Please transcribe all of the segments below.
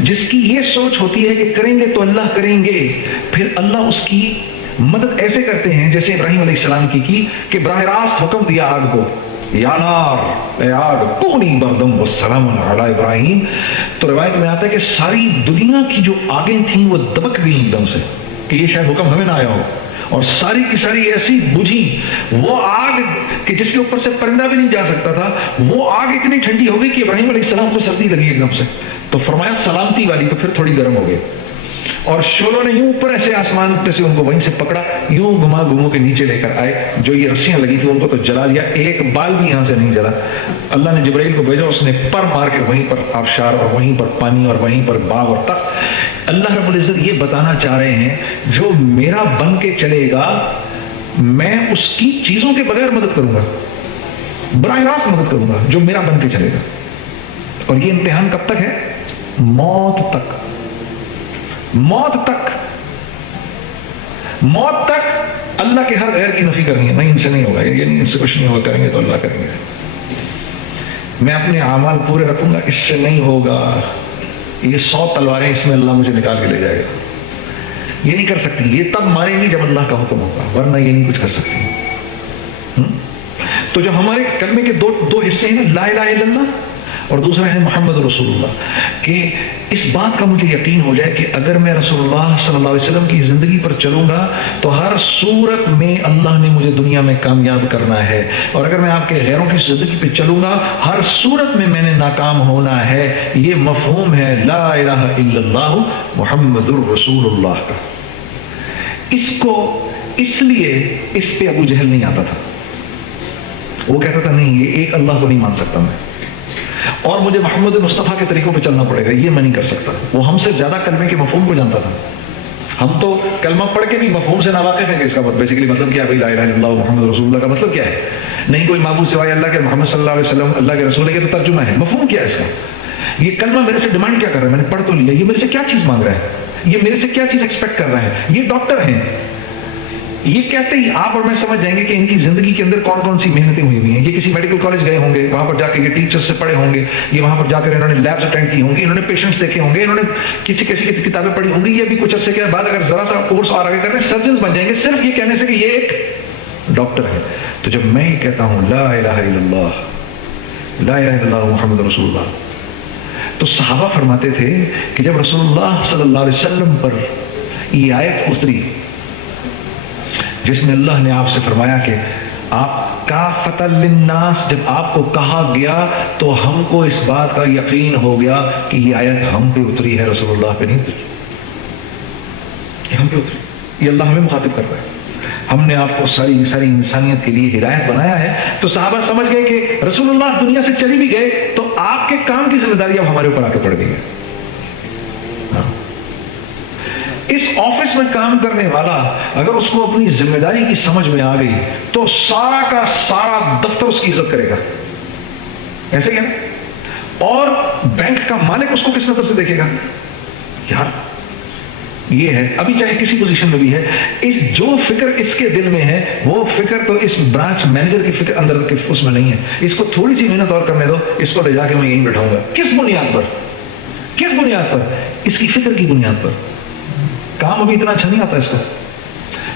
جس کی یہ سوچ ہوتی ہے کہ کریں گے تو اللہ کریں گے، پھر اللہ اس کی مدد ایسے کرتے ہیں جیسے ابراہیم علیہ السلام کی کہ براہ راست حکم دیا آگ کو، یا نار، اے آگ کونی بردم والسلام علی ابراہیم. تو روایت میں آتا ہے کہ ساری دنیا کی جو آگیں تھیں وہ دبک گئی ایک دم سے کہ یہ شاید حکم ہمیں نہ آیا ہو، اور ساری کی ساری ایسی بجھی. وہ آگ کہ جس کے اوپر سے پرندہ بھی نہیں جا سکتا تھا، وہ آگ اتنی ٹھنڈی ہو گئی کہ ابراہیم علیہ السلام کو سردی لگی ایک دم سے. تو فرمایا سلامتی والی، تو پھر تھوڑی گرم ہو گئے، اور شولوں نے یوں اوپر ایسے آسمان پہ سے ان کو وہیں سے پکڑا، یوں گھما گھمو کے نیچے لے کر آئے. جو یہ رسیاں لگی تھی ان کو تو جلا دیا، ایک بال بھی یہاں سے نہیں جلا. اللہ نے جبرائیل کو بھیجا، اس نے پر مار کے وہیں پر آبشار اور وہیں پر پانی اور وہیں پر باغ اور تخت. اللہ رب العزت یہ بتانا چاہ رہے ہیں جو میرا بن کے چلے گا میں اس کی چیزوں کے بغیر مدد کروں گا، براہ راست مدد کروں گا جو میرا بن کے چلے گا. اور یہ امتحان کب تک ہے؟ موت تک. موت تک، موت تک اللہ کے ہر غیر کی نفی کرنی ہے. نہیں، ان سے نہیں ہوگا، یعنی ان سے کچھ نہیں ہوگا، کریں گے تو اللہ کریں گے. میں اپنے اعمال پورے رکھوں گا، اس سے نہیں ہوگا. یہ 100 تلواریں اس میں اللہ مجھے نکال کے لے جائے گا. یہ نہیں کر سکتی، یہ تب ماریں گی جب اللہ کا حکم ہوگا، ورنہ یہ نہیں کچھ کر سکتی. تو جو ہمارے کلمے کے دو حصے ہیں، لا الہ الا اللہ اور دوسرا ہے محمد رسول اللہ، کہ اس بات کا مجھے یقین ہو جائے کہ اگر میں رسول اللہ صلی اللہ علیہ وسلم کی زندگی پر چلوں گا تو ہر صورت میں اللہ نے مجھے دنیا میں کامیاب کرنا ہے، اور اگر میں آپ کے غیروں کی زندگی پہ چلوں گا ہر صورت میں نے ناکام ہونا ہے. یہ مفہوم ہے لا الہ الا اللہ محمد الرسول اللہ کا. اس کو اس لیے اس پہ ابو جہل نہیں آتا تھا. وہ کہتا تھا نہیں، یہ ایک اللہ کو نہیں مان سکتا میں، اور مجھے محمد مصطفیٰ کے طریقوں پہ چلنا پڑے گا، یہ میں نہیں کر سکتا. وہ ہم سے زیادہ کلمے کے مفہوم کو جانتا تھا. ہم تو کلمہ پڑھ کے بھی مفہوم سے ناواقف ہیں کہ اس کا بیسیکلی مطلب کیا ہے. لا الہ الا اللہ محمد رسول اللہ کا مطلب کیا ہے؟ نہیں کوئی معبود سوائے اللہ کے، محمد صلی اللہ علیہ وسلم اللہ کے رسول ہے، تو ترجمہ ہے. مفہوم کیا ہے اس کا؟ یہ کلمہ میرے سے ڈیمانڈ کیا کر رہا ہے؟ میں نے پڑھ تو لیا، یہ میرے سے کیا چیز مانگ رہا ہے؟ یہ میرے سے کیا چیز ایکسپیکٹ کر رہا ہے؟ یہ ڈاکٹر ہیں، یہ کہتے ہی آپ اور میں سمجھ جائیں گے کہ ان کی زندگی کے اندر کون کون سی محنتیں ہوئی ہوئی ہیں. یہ کسی میڈیکل کالج گئے ہوں گے، وہاں پر جا کے یہ ٹیچر سے پڑھے ہوں گے، یہ وہاں پر جا کر انہوں نے لیبز اٹینڈ کی ہوں گی، انہوں نے پیشنٹس دیکھے ہوں گے، انہوں نے کسی کی کتابیں پڑھی ہوں گی. یہ بھی کچھ عرصے کے بعد اگر ذرا سا کورس اور آگے کریں سرجنز بن جائیں گے صرف یہ کہنے سے کہ یہ ایک ڈاکٹر ہے. تو جب میں یہ کہتا ہوں لا الہ الا اللہ، لا الہ الا اللہ محمد رسول اللہ، تو صحابہ فرماتے تھے کہ جب رسول اللہ صلی اللہ علیہ وسلم پر یہ آیت اتری جس میں اللہ نے آپ سے فرمایا کہ آپ کافۃ للناس، جب آپ کو کہا گیا تو ہم کو اس بات کا یقین ہو گیا کہ یہ آیت ہم پہ اتری ہے، رسول اللہ پہ نہیں اتری. یہ ہم پہ اتری، یہ اللہ ہمیں مخاطب کر رہا ہے. ہم نے آپ کو ساری انسانیت کے لیے ہدایت بنایا ہے. تو صحابہ سمجھ گئے کہ رسول اللہ دنیا سے چلی بھی گئے تو آپ کے کام کی ذمہ داری اب ہمارے اوپر آ کے پڑ گئی ہے. اس آفس میں کام کرنے والا اگر اس کو اپنی ذمہ داری کی سمجھ میں آ گئی تو سارا کا سارا دفتر اس کی عزت کرے گا. ایسے ہی ہے نا؟ اور بینک کا مالک اس کو کس نظر سے دیکھے گا؟ یار یہ ہے، ابھی چاہے کسی پوزیشن میں بھی ہے، اس جو فکر اس کے دل میں ہے وہ فکر تو اس برانچ مینیجر کی فکر اندر کے اس میں نہیں ہے. اس کو تھوڑی سی محنت اور کرنے دو، اس کو لے جا کے میں یہیں بٹھاؤں گا. کس بنیاد پر؟ کس بنیاد پر؟ اس کی فکر کی بنیاد پر. کام ابھی اتنا اچھا نہیں آتا اس کا،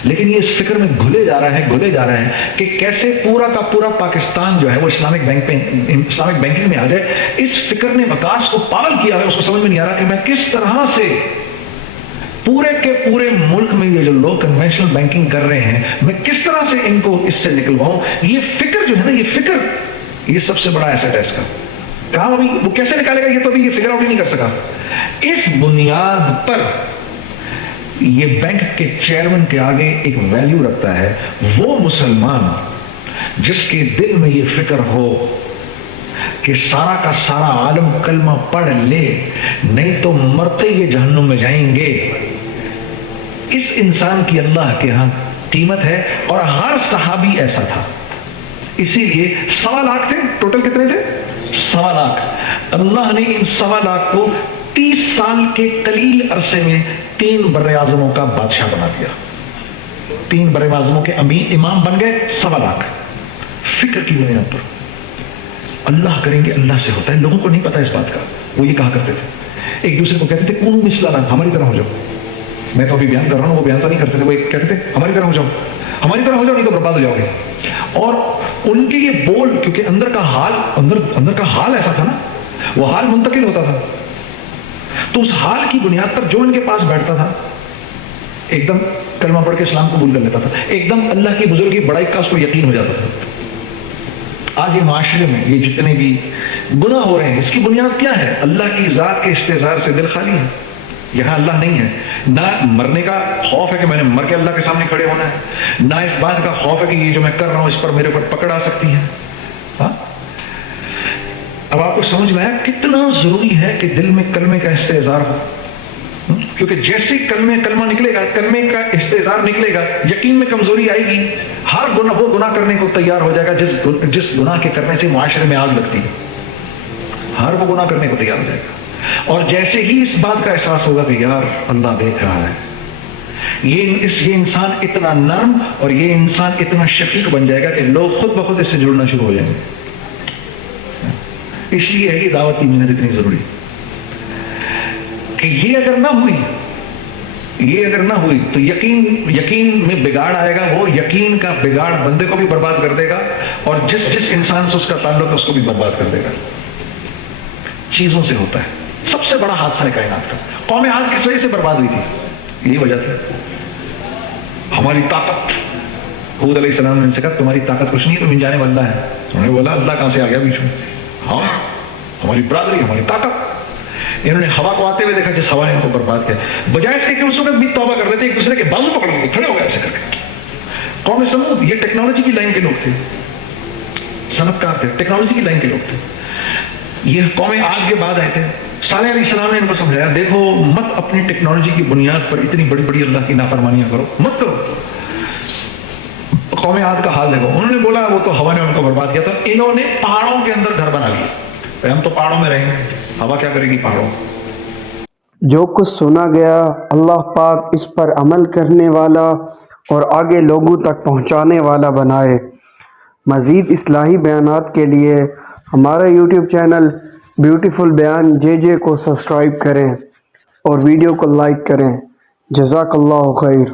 لیکن یہ اس فکر میں گھلے جا رہا ہے کہ کیسے پورا کا پورا پاکستان جو ہے وہ اسلامک بینکنگ میں آ جائے. اس فکر نے وکاس کو پاگل کیا ہے. اس کو سمجھ میں نہیں آ رہا کہ میں کس طرح سے پورے کے پورے ملک میں یہ جو لوگ کنونشنل بینکنگ کر رہے ہیں میں کس طرح سے ان کو اس سے نکلواؤں. یہ فکر جو ہے نا، یہ فکر یہ سب سے بڑا ایسٹ ہے اس کا. کام ابھی وہ کیسے نکالے گا یہ تو ابھی یہ فگر آؤٹ ہی نہیں کر سکا. اس بنیاد پر یہ بینک کے چیئرمین کے آگے ایک ویلیو رکھتا ہے وہ مسلمان جس کے دل میں یہ فکر ہو کہ سارا کا سارا عالم کلمہ پڑھ لے نہیں تو مرتے یہ جہنم میں جائیں گے. اس انسان کی اللہ کے ہاں قیمت ہے. اور ہر صحابی ایسا تھا. اسی لیے 1.25 لاکھ تھے ٹوٹل. کتنے تھے؟ 1.25 لاکھ. اللہ نے ان 1.25 لاکھ کو 30 سال کے قلیل عرصے میں 3 براعظموں کا بادشاہ بنا دیا. 3 براعظموں کے امام بن گئے. 1.25 لاکھ فکر کی بنیاد پر. اللہ کریں گے اللہ سے ہوتا ہے. لوگوں کو نہیں پتا اس بات کا. وہ یہ کہا کرتے تھے ایک دوسرے کو کہتے تھے کونوا مثلنا, ہماری طرح ہو جاؤ. میں تو ابھی بیان کر رہا ہوں, وہ بیان تو نہیں کرتے تھے, وہ ایک کہتے تھے ہماری طرح ہو جاؤ, ہماری طرح ہو جاؤ نہیں تو برباد ہو جاؤ گے. اور ان کے یہ بول, کیونکہ اندر کا حال ایسا تھا نا, وہ حال منتقل ہوتا تھا, تو اس حال کی بنیاد پر جو ان کے پاس بیٹھتا تھا ایک دم کلمہ پڑھ کے اسلام قبول کر لیتا تھا, ایک دم اللہ کی بزرگی بڑائی کا اس کو یقین ہو جاتا تھا. آج یہ معاشرے میں یہ جتنے بھی گناہ ہو رہے ہیں, اس کی بنیاد کیا ہے؟ اللہ کی ذات کے استحضار سے دل خالی ہے. یہاں اللہ نہیں ہے. نہ مرنے کا خوف ہے کہ میں نے مر کے اللہ کے سامنے کھڑے ہونا ہے, نہ اس بات کا خوف ہے کہ یہ جو میں کر رہا ہوں اس پر میرے پر پکڑ آ سکتی ہے. ہاں, اب آپ کو سمجھ میں آیا کتنا ضروری ہے کہ دل میں کلمے کا استحضار ہو, کیونکہ جیسے کلمہ نکلے گا, کلمے کا استحضار نکلے گا, یقین میں کمزوری آئے گی, ہر گناہ وہ گناہ کرنے کو تیار ہو جائے گا جس گناہ کے کرنے سے معاشرے میں آگ لگتی ہے, ہر وہ گناہ کرنے کو تیار ہو جائے گا. اور جیسے ہی اس بات کا احساس ہوگا کہ یار اللہ دیکھ رہا ہے, یہ انسان اتنا نرم اور یہ انسان اتنا شفیق بن جائے گا کہ لوگ خود بخود اس سے جڑنا شروع ہو جائیں گے. اس لیے ہے کہ دعوت کی محنت اتنی ضروری کہ یہ اگر نہ ہوئی تو یقین میں بگاڑ آئے گا. وہ یقین کا بگاڑ بندے کو بھی برباد کر دے گا, اور جس انسان سے اس کا تعلق ہے اس کو بھی برباد کر دے گا. چیزوں سے ہوتا ہے. سب سے بڑا حادثہ ہے کائنات کا. قوم عاد کس وجہ سے برباد ہوئی تھی؟ یہی وجہ تھی ہماری طاقت. حود علیہ السلام نے ان سے کہا تمہاری طاقت کچھ نہیں, تم انجانے والا ہے. انہوں نے بولا اللہ کہاں سے آ گیا بیچ میں؟ ہاں, ہماری برادری, ہماری طاقت. انہوں نے ہوا کو آتے ہوئے دیکھا جس ہوا نے ان کو برباد کیا, بجائے اس کے کہ اس وقت بھی توبہ کر لیتے, ایک دوسرے کے بازو پکڑ کے کھڑے ہو گئے ایسے کر کے. قوم سمود یہ ٹیکنالوجی کی لائن کے لوگ تھے, صنعت کار تھے, ٹیکنالوجی کی لائن کے لوگ تھے. یہ قوم عاد کے بعد آئے تھے. صالح علیہ السلام نے ان کو سمجھایا دیکھو مت اپنی ٹیکنالوجی کی بنیاد پر اتنی بڑی بڑی اللہ کی نافرمانیاں کرو, مت کرو. قوم عاد کا حال دیکھو. انہوں نے بولا وہ تو ہوا نے ان کو برباد کیا, تو انہوں نے پہاڑوں کے اندر گھر بنا لیے. ہم تو پہاڑوں میں رہیں گے, ہوا کیا کرے گی پہاڑوں. جو کچھ سنا گیا اللہ پاک اس پر عمل کرنے والا اور آگے لوگوں تک پہنچانے والا بنائے. مزید اصلاحی بیانات کے لیے ہمارا یوٹیوب چینل بیوٹیفل بیان JJ کو سبسکرائب کریں اور ویڈیو کو لائک کریں. جزاک اللہ خیر.